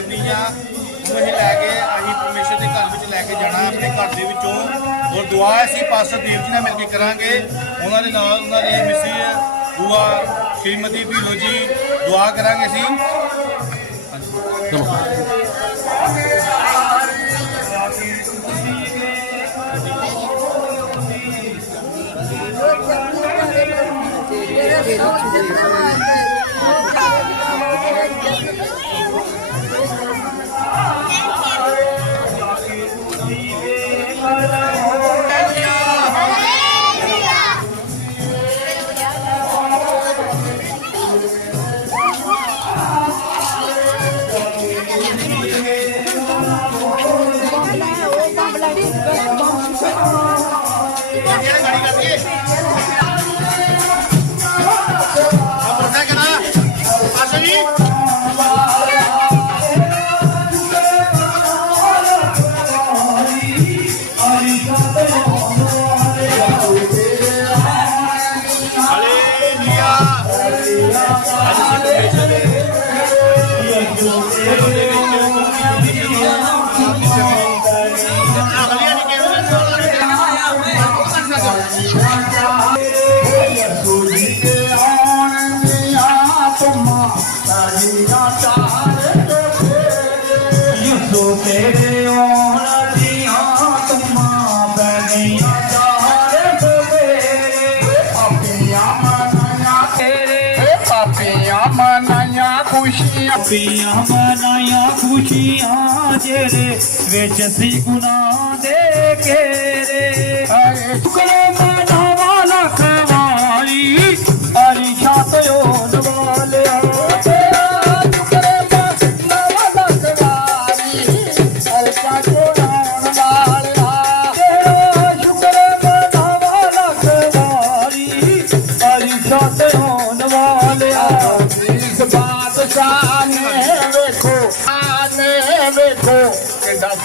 ਪਰਮੇਸ਼ਰ ਆ। ਉਹ ਅਸੀਂ ਲੈ ਕੇ ਅਸੀਂ ਪਰਮੇਸ਼ਰ ਦੇ ਘਰ ਵਿੱਚ ਲੈ ਕੇ ਜਾਣਾ, ਆਪਣੇ ਘਰ ਦੇ ਵਿੱਚੋਂ। ਔਰ ਦੁਆ ਅਸੀਂ ਪਾਸਟਰ ਦੇਵ ਜੀ ਨਾਲ ਮਿਲ ਕੇ ਕਰਾਂਗੇ। ਉਹਨਾਂ ਦੇ ਨਾਲ ਉਹਨਾਂ ਦੀ ਮਿਸੀ ਬੁਆ ਸ਼੍ਰੀਮਤੀ ਭੀਲੋ ਜੀ, ਦੁਆ ਕਰਾਂਗੇ ਅਸੀਂ। ਕਿਹੜੇ ਮਨਾਈਆਂ ਖੁਸ਼ੀਆਂ ਆਪੀਆਂ ਮਨਾਈਆਂ ਖੁਸ਼ੀਆਂ ਜਿਹੜੇ ਵਿੱਚ ਸੀ ਗੁਨਾਹ ਦੇ ਘੇਰੇ। ਹਰੇ ਸ਼ੁਕਰ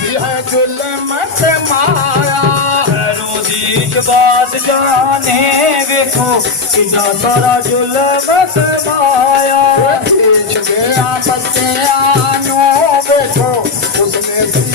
ਕਿੰਦਾ ਸੀ ਹੈ ਜ਼ੁਲਮ ਤੇ ਮਾਇਆ ਰੋਜ਼ੀ ਬਾਦਸ਼ਾਹ ਨੇ ਵੇਖੋ ਕਿੰਦਾ ਸਾਰਾ ਜ਼ੁਲਮ ਤੇ ਮਾਇਆ ਦੇਸ਼ ਦੇ ਆ ਬੱਚਿਆਂ ਨੂੰ ਵੇਖੋ, ਉਸਨੇ ਸੀ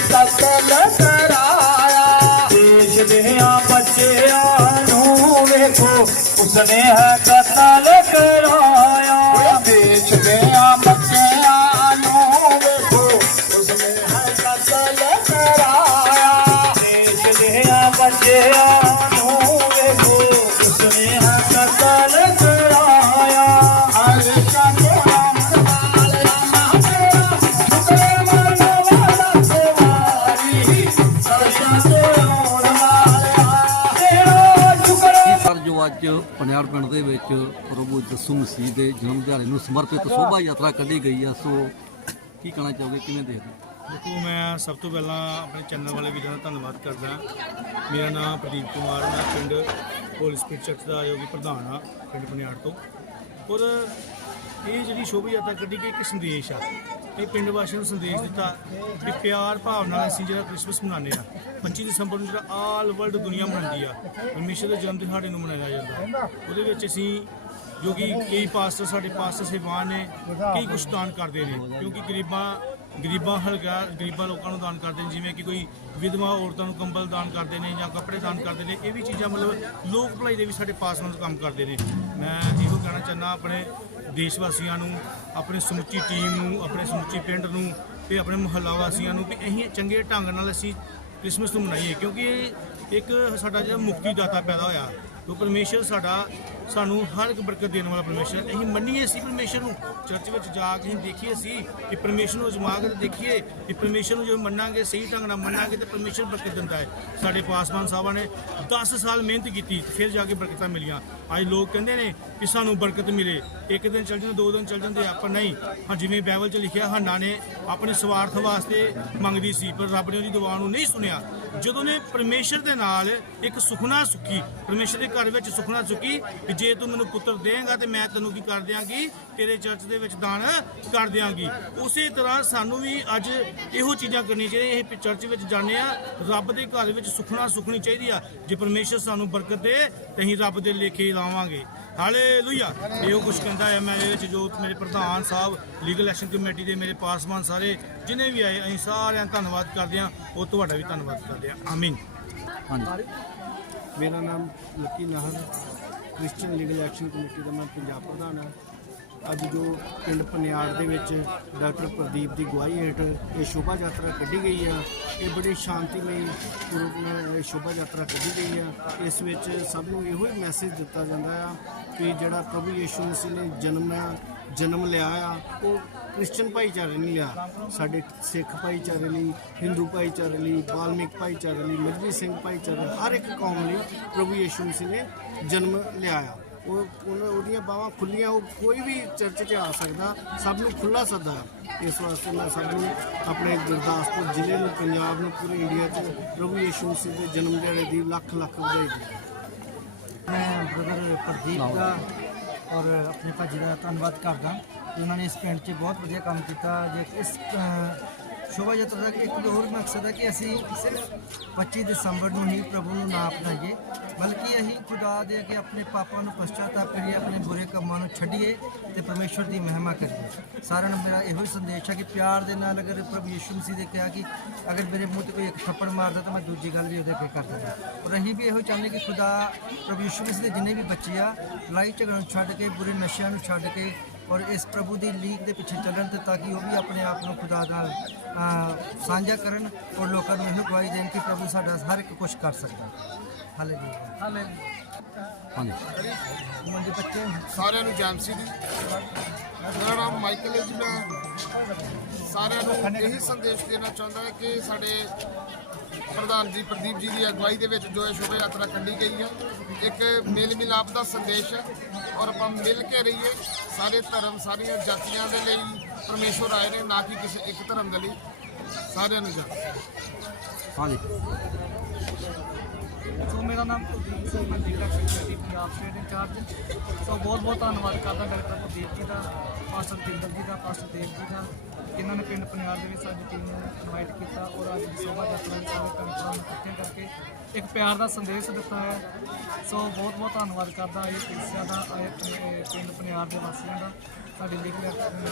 ਪਨਿਆੜ ਪਿੰਡ ਦੇ ਵਿੱਚ ਪ੍ਰਭੂ ਯਿਸੂ ਮਸੀਹ ਦੇ ਜਨਮ ਦਿਹਾੜੇ ਨੂੰ ਸਮਰਪਿਤ ਸ਼ੋਭਾ ਯਾਤਰਾ ਕੱਢੀ ਗਈ ਆ। ਸੋ ਕੀ ਕਹਿਣਾ ਚਾਹੋਗੇ, ਕਿਵੇਂ ਦੇਖਦੇ? ਹੋ? ਦੇਖੋ, ਮੈਂ ਸਭ ਤੋਂ ਪਹਿਲਾਂ ਆਪਣੇ ਚੈਨਲ ਵਾਲੇ ਵੀਰਾਂ ਦਾ ਧੰਨਵਾਦ ਕਰਦਾ ਮੇਰਾ ਨਾਮ ਪ੍ਰਦੀਪ ਕੁਮਾਰ, ਮੈਂ ਪਿੰਡ ਹੋਲੀ ਸਪਿਰਿਟ ਦਾ ਜੋ ਪ੍ਰਧਾਨ ਆ ਪਿੰਡ ਪਨਿਆੜ ਤੋਂ। ਔਰ ਇਹ ਜਿਹੜੀ ਸ਼ੋਭਾ ਯਾਤਰਾ ਕੱਢੀ ਗਈ, ਇੱਕ ਸੰਦੇਸ਼ ਆ। ਇਹ ਪਿੰਡ ਵਾਸੀਆਂ ਨੂੰ ਸੰਦੇਸ਼ ਦਿੱਤਾ ਵੀ ਪਿਆਰ ਭਾਵ ਨਾਲ ਅਸੀਂ ਜਿਹੜਾ ਕ੍ਰਿਸਮਸ ਮਨਾਉਂਦੇ ਆ 25 ਦਸੰਬਰ ਨੂੰ ਜਿਹੜਾ ਆਲ ਵਰਲਡ ਦੁਨੀਆ ਮਨਾਉਂਦੀ ਆ, ਪਰਮੇਸ਼ਰ ਦਾ ਜਨਮ ਦਿਹਾੜੇ ਨੂੰ ਮਨਾਇਆ ਜਾਂਦਾ। ਉਹਦੇ ਵਿੱਚ ਅਸੀਂ ਜੋ ਕਿ ਕਈ ਪਾਸਟਰ ਸਾਡੇ ਪਾਸਟਰ ਸੇਵਾਨ ਨੇ, ਕਈ ਕੁਛ ਦਾਨ ਕਰਦੇ ਨੇ, ਕਿਉਂਕਿ ਗਰੀਬਾਂ ਗਰੀਬਾਂ ਹਲਕਾ, ਗਰੀਬਾਂ ਲੋਕਾਂ ਨੂੰ ਦਾਨ ਕਰਦੇ ਨੇ, ਜਿਵੇਂ ਕਿ ਕੋਈ ਵਿਧਵਾ ਔਰਤਾਂ ਨੂੰ ਕੰਬਲ ਦਾਨ ਕਰਦੇ ਨੇ ਜਾਂ ਕੱਪੜੇ ਦਾਨ ਕਰਦੇ ਨੇ, ਇਹ ਵੀ ਚੀਜ਼ਾਂ ਮਤਲਬ ਲੋਕ ਭਲਾਈ ਦੇ ਵੀ ਸਾਡੇ ਪਾਸਵਾਨ ਕੰਮ ਕਰਦੇ ਨੇ। ਮੈਂ ਇਹੋ ਕਹਿਣਾ ਚਾਹੁੰਦਾ, ਆਪਣੇ ਦੇਸ਼ ਵਾਸੀਆਂ ਨੂੰ, ਆਪਣੀ ਸਮੁੱਚੀ ਟੀਮ ਨੂੰ, ਆਪਣੇ ਸਮੁੱਚੀ ਪਿੰਡ ਨੂੰ ਤੇ ਆਪਣੇ ਮੁਹੱਲਾ ਵਾਸੀਆਂ ਨੂੰ ਕਿ ਅਸੀਂ ਚੰਗੇ ਢੰਗ ਨਾਲ ਅਸੀਂ ਕ੍ਰਿਸਮਸ ਨੂੰ ਮਨਾਈਏ, ਕਿਉਂਕਿ ਇਹ ਇੱਕ ਸਾਡਾ ਜਿਹੜਾ ਮੁਕਤੀ ਦਾਤਾ ਪੈਦਾ ਹੋਇਆ। ਉਹ ਪਰਮੇਸ਼ਰ ਸਾਡਾ, ਸਾਨੂੰ ਹਰ ਇੱਕ ਬਰਕਤ ਦੇਣ ਵਾਲਾ ਪਰਮੇਸ਼ਰ ਅਸੀਂ ਮੰਨੀਏ ਸੀ ਪਰਮੇਸ਼ਰ ਨੂੰ। ਚਰਚ ਵਿੱਚ ਜਾ ਕੇ ਅਸੀਂ ਦੇਖੀਏ ਸੀ ਕਿ ਪਰਮੇਸ਼ਰ ਨੂੰ ਅਜਮਾ ਕੇ ਦੇਖੀਏ ਕਿ ਪਰਮੇਸ਼ਰ ਨੂੰ ਜੇ ਮੰਨਾਂਗੇ ਸਹੀ ਢੰਗ ਨਾਲ ਮੰਨਾਂਗੇ ਤੇ ਪਰਮੇਸ਼ਰ ਬਰਕਤ ਦਿੰਦਾ ਹੈ। ਸਾਡੇ ਪਾਸਵਾਨ ਸਾਹਿਬਾਂ ਨੇ 10 ਸਾਲ ਮਿਹਨਤ ਕੀਤੀ ਫਿਰ ਜਾ ਕੇ ਬਰਕਤਾਂ ਮਿਲੀਆਂ। ਅੱਜ ਲੋਕ ਕਹਿੰਦੇ ਨੇ ਕਿ ਸਾਨੂੰ ਬਰਕਤ ਮਿਲੇ। ਇੱਕ ਦਿਨ ਚੱਲ ਜਾਂਦੇ, ਦੋ ਦਿਨ ਚੱਲ ਜਾਂਦੇ, ਆਪਾਂ ਨਹੀਂ। ਹਾਂ, ਜਿਵੇਂ ਬਾਈਬਲ 'ਚ ਲਿਖਿਆ ਹੰਨਾ ਨੇ ਆਪਣੇ ਸਵਾਰਥ ਵਾਸਤੇ ਮੰਗਦੀ ਸੀ, ਪਰ ਰੱਬ ਨੇ ਉਹਦੀ ਦੁਆ ਨੂੰ ਨਹੀਂ ਸੁਣਿਆ। ਜਦੋਂ ਨੇ ਪਰਮੇਸ਼ਰ ਦੇ ਨਾਲ ਇੱਕ ਸੁਖਨਾ ਸੁਖੀ, ਪਰਮੇਸ਼ਰ ਦੇ ਘਰ ਵਿੱਚ ਸੁਖਨਾ ਸੁਖੀ ਕਿ ਜੇ ਤੂੰ ਮੈਨੂੰ ਪੁੱਤਰ ਦੇਂਗਾ ਤੇ ਮੈਂ ਤੈਨੂੰ ਕੀ ਕਰ ਦਿਆਂਗੀ, ਤੇਰੇ ਚਰਚ ਦੇ ਵਿੱਚ ਦਾਨ ਕਰ ਦਿਆਂਗੀ। ਉਸੇ ਤਰ੍ਹਾਂ ਸਾਨੂੰ ਵੀ ਅੱਜ ਇਹੋ ਚੀਜ਼ਾਂ ਕਰਨੀਆਂ ਚਾਹੀਦੀਆਂ, ਇਹ ਚਰਚ ਵਿੱਚ ਜਾਂਦੇ ਆ, ਰੱਬ ਦੇ ਘਰ ਵਿੱਚ ਸੁਖਨਾ ਸੁਖਣੀ ਚਾਹੀਦੀ ਆ। ਜੇ ਪਰਮੇਸ਼ਰ ਸਾਨੂੰ ਬਰਕਤ ਦੇ, ਤੇ ਅਸੀਂ ਰੱਬ ਦੇ ਲੇਖੇ ਲਾਵਾਂਗੇ। ਹਾਲੇਲੂਇਆ ਇਹੋ ਕੁਝ ਕਹਿੰਦਾ ਹੈ ਮੈਂ, ਇਹਦੇ ਵਿੱਚ ਜੋ ਮੇਰੇ ਪ੍ਰਧਾਨ ਸਾਹਿਬ ਲੀਗਲ ਐਕਸ਼ਨ ਕਮੇਟੀ ਦੇ ਮੇਰੇ ਪਾਸਵਾਨ ਸਾਰੇ, ਜਿਨੇ ਵੀ ਆਏ, ਅਸੀਂ ਸਾਰਿਆਂ ਦਾ ਧੰਨਵਾਦ ਕਰਦੇ ਹਾਂ ਉਹ ਤੁਹਾਡਾ ਵੀ ਧੰਨਵਾਦ ਕਰਦੇ ਹਾਂ ਆਮੀਨ ਹਾਂਜੀ। ਮੇਰਾ ਨਾਮ Lucky Nahar Christian legal action committee ਦਾ ਮੈਂ ਪੰਜਾਬ ਪ੍ਰਧਾਨ ਹਾਂ। ਅੱਜ ਜੋ ਪਿੰਡ ਪਨਿਆੜ ਦੇ ਵਿੱਚ ਡਾਕਟਰ ਪ੍ਰਦੀਪ ਦੀ ਗਵਾਹੀ ਹੇਠ ਇਹ ਸ਼ੋਭਾ ਯਾਤਰਾ ਕੱਢੀ ਗਈ ਆ, ਇਹ ਬੜੀ ਸ਼ਾਂਤੀਮਈ ਰੂਪ ਨਾਲ ਸ਼ੋਭਾ ਯਾਤਰਾ ਕੱਢੀ ਗਈ ਆ। ਇਸ ਵਿੱਚ ਸਭ ਨੂੰ ਇਹੋ ਹੀ ਮੈਸੇਜ ਦਿੱਤਾ ਜਾਂਦਾ ਆ ਕਿ ਜਿਹੜਾ ਪ੍ਰਭੂ ਯੀਸ਼ੂ ਮਸੀਹ ਨੇ ਜਨਮ ਜਨਮ ਲਿਆ ਆ, ਉਹ ਕ੍ਰਿਸਚੀਅਨ ਭਾਈਚਾਰੇ ਨਹੀਂ ਲਿਆ ਸਾਡੇ ਸਿੱਖ ਭਾਈਚਾਰੇ ਲਈ, ਹਿੰਦੂ ਭਾਈਚਾਰੇ ਲਈ ਬਾਲਮਿਕ ਭਾਈਚਾਰੇ ਲਈ, ਮਜਬੀ ਸਿੰਘ ਭਾਈਚਾਰੇ, ਹਰ ਇੱਕ ਕੌਮ ਲਈ ਪ੍ਰਭੂ ਯੀਸ਼ੂ ਮਸੀਹ ਨੇ ਜਨਮ ਲਿਆਇਆ ਉਹ ਉਹਨਾਂ ਉਹਦੀਆਂ ਬਾਹਾਂ ਖੁੱਲੀਆਂ, ਉਹ ਕੋਈ ਵੀ ਚਰਚ 'ਚ ਆ ਸਕਦਾ, ਸਭ ਨੂੰ ਖੁੱਲਾ ਸੱਦਾ ਇਸ ਵਾਸਤੇ ਮੈਂ ਸਭ ਨੂੰ ਆਪਣੇ ਗੁਰਦਾਸਪੁਰ ਜ਼ਿਲ੍ਹੇ ਨੂੰ, ਪੰਜਾਬ ਨੂੰ, ਪੂਰੇ ਇੰਡੀਆ 'ਚ ਪ੍ਰਭੂ ਯੀਸ਼ੂ ਮਸੀਹ ਦੇ ਜਨਮ ਦਿਹਾੜੇ ਦੀ ਲੱਖ ਲੱਖ ਵਧਾਈ ਮੈਂ ਬ੍ਰਦਰ ਪ੍ਰਦੀਪ ਦਾ ਔਰ ਆਪਣੇ ਭਾਜੀ ਦਾ ਧੰਨਵਾਦ ਕਰਦਾ। ਉਹਨਾਂ ਨੇ ਇਸ ਪਿੰਡ 'ਚ ਬਹੁਤ ਵਧੀਆ ਕੰਮ ਕੀਤਾ। ਜੇ ਇਸ ਸ਼ੋਭਾ ਯਾਤਰਾ ਦਾ ਇੱਕ ਹੋਰ ਮਕਸਦ ਹੈ ਕਿ ਅਸੀਂ ਸਿਰਫ 25 ਦਸੰਬਰ ਨੂੰ ਹੀ ਪ੍ਰਭੂ ਨੂੰ ਨਾ ਅਪਣਾਈਏ ਬਲਕਿ ਅਸੀਂ ਖੁਦਾ ਦੇ ਅੱਗੇ ਆਪਣੇ ਪਾਪਾਂ ਨੂੰ ਪਛਤਾਤਾਪ ਕਰੀਏ ਆਪਣੇ ਬੁਰੇ ਕੰਮਾਂ ਨੂੰ ਛੱਡੀਏ ਤੇ ਪਰਮੇਸ਼ਵਰ ਦੀ ਮਹਿਮਾ ਕਰੀਏ। ਸਾਰਿਆਂ ਨੂੰ ਮੇਰਾ ਇਹੋ ਹੀ ਸੰਦੇਸ਼ ਹੈ ਕਿ ਪਿਆਰ ਦੇ ਨਾਲ ਅਗਰ ਪ੍ਰਭੂ ਯਿਸੂ ਮਸੀਹ ਦੇ ਕਿਹਾ ਕਿ ਅਗਰ ਮੇਰੇ ਮੂੰਹ ਤੇ ਕੋਈ ਇੱਕ ਥੱਪੜ ਮਾਰਦਾ ਤਾਂ ਮੈਂ ਦੂਜੀ ਗੱਲ ਵੀ ਉਹਦੇ ਅੱਗੇ ਕਰ ਦਿੰਦਾ। ਔਰ ਅਸੀਂ ਵੀ ਇਹੋ ਚਾਹੁੰਦੇ ਕਿ ਖੁਦਾ ਪ੍ਰਭੂ ਯਿਸੂ ਮਸੀਹ ਦੇ ਜਿੰਨੇ ਵੀ ਬੱਚੇ ਆ, ਲੜਾਈ ਝਗੜਾ ਨੂੰ ਛੱਡ ਕੇ, ਬੁਰੇ ਨਸ਼ਿਆਂ ਨੂੰ ਛੱਡ ਕੇ ਔਰ ਇਸ ਪ੍ਰਭੂ ਦੀ ਲੀਕ ਦੇ ਪਿੱਛੇ ਚੱਲਣ ਤੇ ਤਾਂ ਕਿ ਉਹ ਵੀ ਆਪਣੇ ਆਪ ਨੂੰ ਖੁਦਾ ਨਾਲ ਸਾਂਝਾ ਕਰਨ ਔਰ ਲੋਕਾਂ ਨੂੰ ਇਹੋ ਗਵਾਹੀ ਦੇਣ ਕਿ ਪ੍ਰਭੂ ਸਾਡਾ ਹਰ ਇੱਕ ਕੁਝ ਕਰ ਸਕਦਾ। ਹਾਲੇਲੂਇਆ ਹਾਂਜੀ। ਮੁੰਡੇ ਬੱਚੇ ਸਾਰਿਆਂ ਨੂੰ ਜੈਮਸੀ ਦੀ। ਮੇਰਾ ਨਾਮ ਮਾਈਕਲ ਹੈ ਜੀ, ਮੈਂ ਸਾਰਿਆਂ ਨੂੰ ਇਹੀ ਸੰਦੇਸ਼ ਦੇਣਾ ਚਾਹੁੰਦਾ ਹਾਂ ਕਿ ਸਾਡੇ ਪ੍ਰਧਾਨ ਜੀ, ਪ੍ਰਦੀਪ ਜੀ ਦੀ ਅਗਵਾਈ ਦੇ ਵਿੱਚ ਜੋ ਇਹ ਸ਼ੋਭਾ ਯਾਤਰਾ ਕੱਢੀ ਗਈ ਹੈ। ਇੱਕ ਮੇਲ ਮਿਲਾਪ ਦਾ ਸੰਦੇਸ਼ ਹੈ ਔਰ ਆਪਾਂ ਮਿਲ ਕੇ ਰਹੀਏ ਸਾਰੇ ਧਰਮ, ਸਾਰੀਆਂ ਜਾਤੀਆਂ ਦੇ ਲਈ ਪਰਮੇਸ਼ਵਰ ਆਏ ਨੇ, ਨਾ ਕਿ ਕਿਸੇ ਇੱਕ ਧਰਮ ਦੇ ਲਈ। ਸਾਰਿਆਂ ਨੂੰ ਜਾਣ। ਹਾਂਜੀ। ਸੋ ਮੇਰਾ ਨਾਮ ਕੁਲਦੀਪ ਸਿੰਘ ਮੈਂ ਜ਼ਿਲ੍ਹਾ secretary Punjab state incharge so ਬਹੁਤ ਬਹੁਤ ਧੰਨਵਾਦ ਕਰਦਾ ਡਾਕਟਰ ਕੁਲਦੀਪ ਜੀ ਦਾ, ਪਾਸਟਰ ਜਿੰਦਰ ਜੀ ਦਾ, ਪਾਸਟਰ ਦੇਵ ਜੀ ਦਾ, ਜਿਨ੍ਹਾਂ ਨੇ ਪਿੰਡ ਪਨਿਆਰ ਦੇ ਵਿੱਚ ਸਾਡੀ ਟੀਮ ਨੂੰ ਇਨਵਾਈਟ ਕੀਤਾ ਔਰ ਅੱਜ ਦੀ ਸੋਭਾ ਯਾਤਰਾ ਵਿੱਚ ਸਾਰੇ ਕੰਪਰਾਂ ਨੂੰ ਇਕੱਠੇ ਕਰਕੇ ਇੱਕ ਪਿਆਰ ਦਾ ਸੰਦੇਸ਼ ਦਿੱਤਾ ਹੈ। ਸੋ ਬਹੁਤ ਬਹੁਤ ਧੰਨਵਾਦ ਕਰਦਾ ਇਹ ਕ੍ਰਿਸਚੀਆਂ ਦਾ, ਆਏ ਪਿੰਡ ਪਨਿਆਰ ਦੇ ਵਾਸੀਆਂ ਦਾ, ਸਾਡੀ ਲੀਗਲ ਐਕਸ਼ਨ ਨੂੰ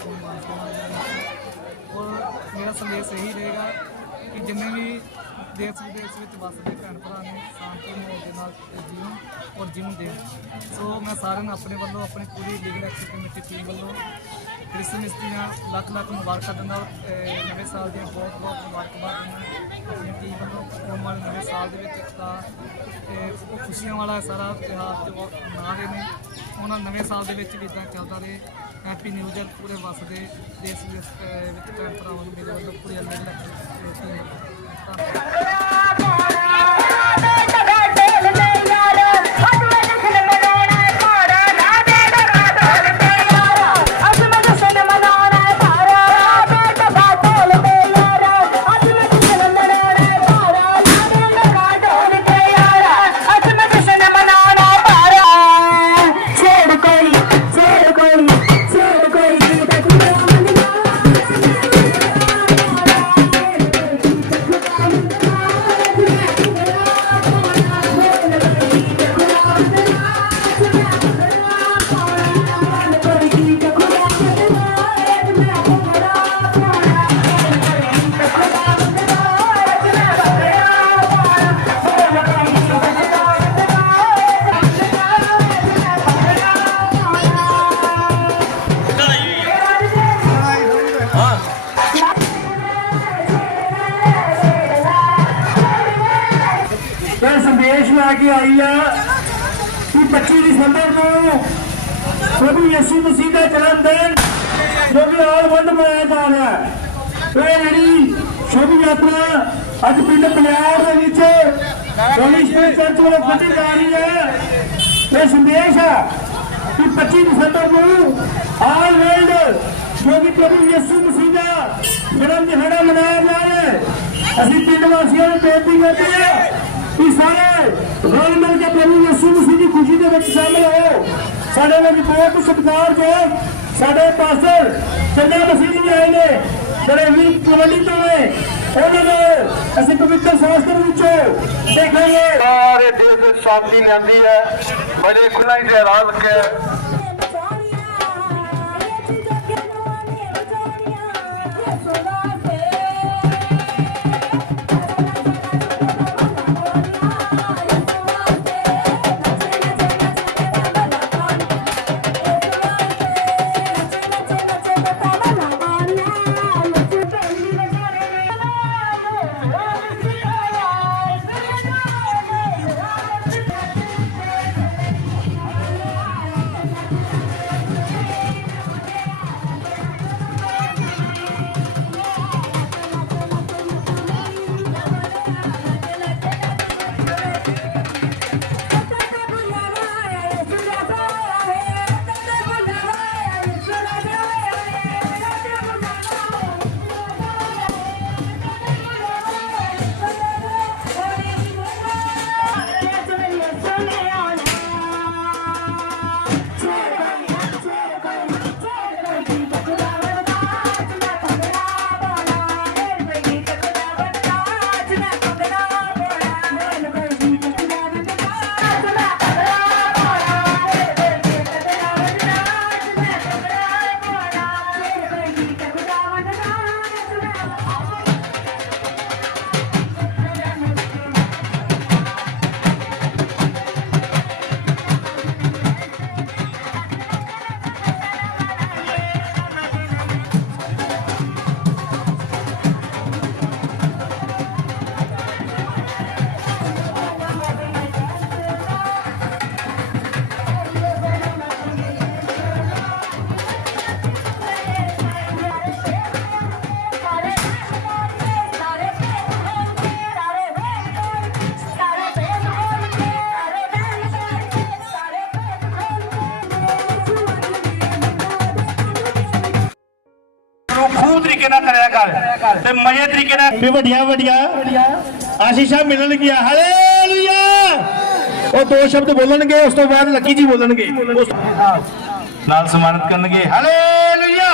ਔਰ ਮੇਰਾ ਸੰਦੇਸ਼ ਇਹੀ ਰਹੇਗਾ ਕਿ ਜਿੰਨੇ ਵੀ ਦੇਸ਼ ਵਿਦੇਸ਼ ਵਿੱਚ ਵਸਦੇ ਭੈਣ ਭਰਾ ਨੇ ਸ਼ਾਂਤੀ ਮਾਹੌਲ ਦੇ ਨਾਲ ਜੀਵਨ ਔਰ ਜੀਵਨ ਦੇਣ। ਸੋ ਮੈਂ ਸਾਰਿਆਂ ਨੂੰ ਆਪਣੇ ਵੱਲੋਂ, ਆਪਣੀ ਪੂਰੀ ਲੀਗਲ ਐਕਸ਼ਨ ਕਮੇਟੀ ਟੀਮ ਵੱਲੋਂ ਕ੍ਰਿਸਮਸ ਦੀਆਂ ਲੱਖ ਲੱਖ ਮੁਬਾਰਕਾਂ ਦਿੰਦਾ ਔਰ ਨਵੇਂ ਸਾਲ ਦੀਆਂ ਬਹੁਤ ਬਹੁਤ ਮੁਬਾਰਕਬਾਦ ਦਿੰਦਾ ਆਪਣੀ ਟੀਮ ਵੱਲੋਂ ਆਉਣ ਨਵੇਂ ਸਾਲ ਦੇ ਵਿੱਚ ਤਾਂ ਖੁਸ਼ੀਆਂ ਵਾਲਾ ਸਾਰਾ ਤਿਉਹਾਰ ਜੋ ਮਨਾ ਰਹੇ ਨੇ, ਉਹਨਾਂ ਨਵੇਂ ਸਾਲ ਦੇ ਵਿੱਚ ਵੀ ਇਦਾਂ ਚੱਲਦਾ ਰਹੇ। ਹੈਪੀ ਨਿਊ ਇਅਰ ਪੂਰੇ ਵਸਦੇ ਦੇਸ਼ ਵਿੱਚ ਵਿੱਚ ਭੈਣ ਭਰਾਵਾਂ ਨੂੰ ਮੇਰੇ ਵੱਲੋਂ ਪੂਰੀ ਲੀਗਲ ਐਕਸ਼ਨ ਲੈ ਆ ਕਿ 25 ਦਸੰਬਰ ਨੂੰ ਪ੍ਰਭੂ ਯਿਸੂ ਮਸੀਹ ਦਾ ਜਨਮ ਦਿਨ ਜੋ ਕਿ ਆਲ ਵਰਲਡ ਮਨਾਇਆ ਜਾ ਰਿਹਾ ਹੈ। ਇਹ ਜਿਹੜੀ ਸ਼ੁਭ ਯਾਤਰਾ ਅੱਜ ਪਿੰਡ ਪਲਿਆਰ ਦੇ ਵਿੱਚ ਹੋਲੀ ਚਰਚ ਵੱਲੋਂ ਕੱਢੀ ਜਾ ਰਹੀ ਹੈ। ਇਹ ਸੰਦੇਸ਼ ਹੈ ਕਿ 25 ਦਸੰਬਰ ਨੂੰ ਆਲ ਵਰਲਡ ਜੋ ਕਿ ਪ੍ਰਭੂ ਯਿਸੂ ਮਸੀਹ ਦਾ ਜਨਮ ਦਿਹਾੜਾ ਮਨਾਇਆ ਜਾ ਰਿਹਾ ਹੈ। ਅਸੀਂ ਪਿੰਡ ਵਾਸੀਆਂ ਨੂੰ ਬੇਨਤੀ ਕਰਦੇ ਹਾਂ ਕਿ ਸਾਰੇ ਰਲ ਮਿਲ ਕੇ ਪ੍ਰਭੂ ਯਿਸੂ ਮਸੀਹ ਦੀ ਖੁਸ਼ੀ ਦੇ ਵਿੱਚ ਸ਼ਾਮਲ ਹੋ ਸਾਡੇ ਨਾਲ ਬਹੁਤ ਸਤਿਕਾਰਯੋਗ ਸਾਡੇ ਪਾਸਟਰ ਚੰਗਾ ਮਸੀਹ ਜੀ ਵੀ ਆਏ ਨੇ। ਜਿਹੜੇ ਵੀ ਕਬੱਡੀ ਤੋਂ ਨੇ ਉਹਨਾਂ ਨੂੰ ਅਸੀਂ ਪਵਿੱਤਰ ਸ਼ਾਸਤਰ ਵਿੱਚੋਂ ਦੇਖਾਂਗੇ। ਸਾਰੇ ਦਿਲ ਦੇ ਸ਼ਾਂਤੀ ਲਿਆਂਦੀ ਹੈ। ਬੜੇ ਖੁੱਲਾ ਹੀ ਰਾਜ ਕੇ ਖੂਬ ਤਰੀਕੇ ਨਾਲ ਕਰਿਆ ਕਰ ਤੇ ਮਜ਼ੇ ਤਰੀਕੇ ਨਾਲ ਵੀ ਵੱਡੀਆਂ ਵੱਡੀਆਂ ਆਸ਼ੀਸ਼ਾਂ ਮਿਲਣਗੀਆਂ। ਹਾਲੇਲੂਇਆ ਉਹ ਦੋ ਸ਼ਬਦ ਬੋਲਣਗੇ ਉਸ ਤੋਂ ਬਾਅਦ ਲੱਕੀ ਜੀ ਬੋਲਣਗੇ। ਨਾਲ ਸਨਮਾਨਿਤ ਕਰਨਗੇ। ਹਾਲੇਲੂਇਆ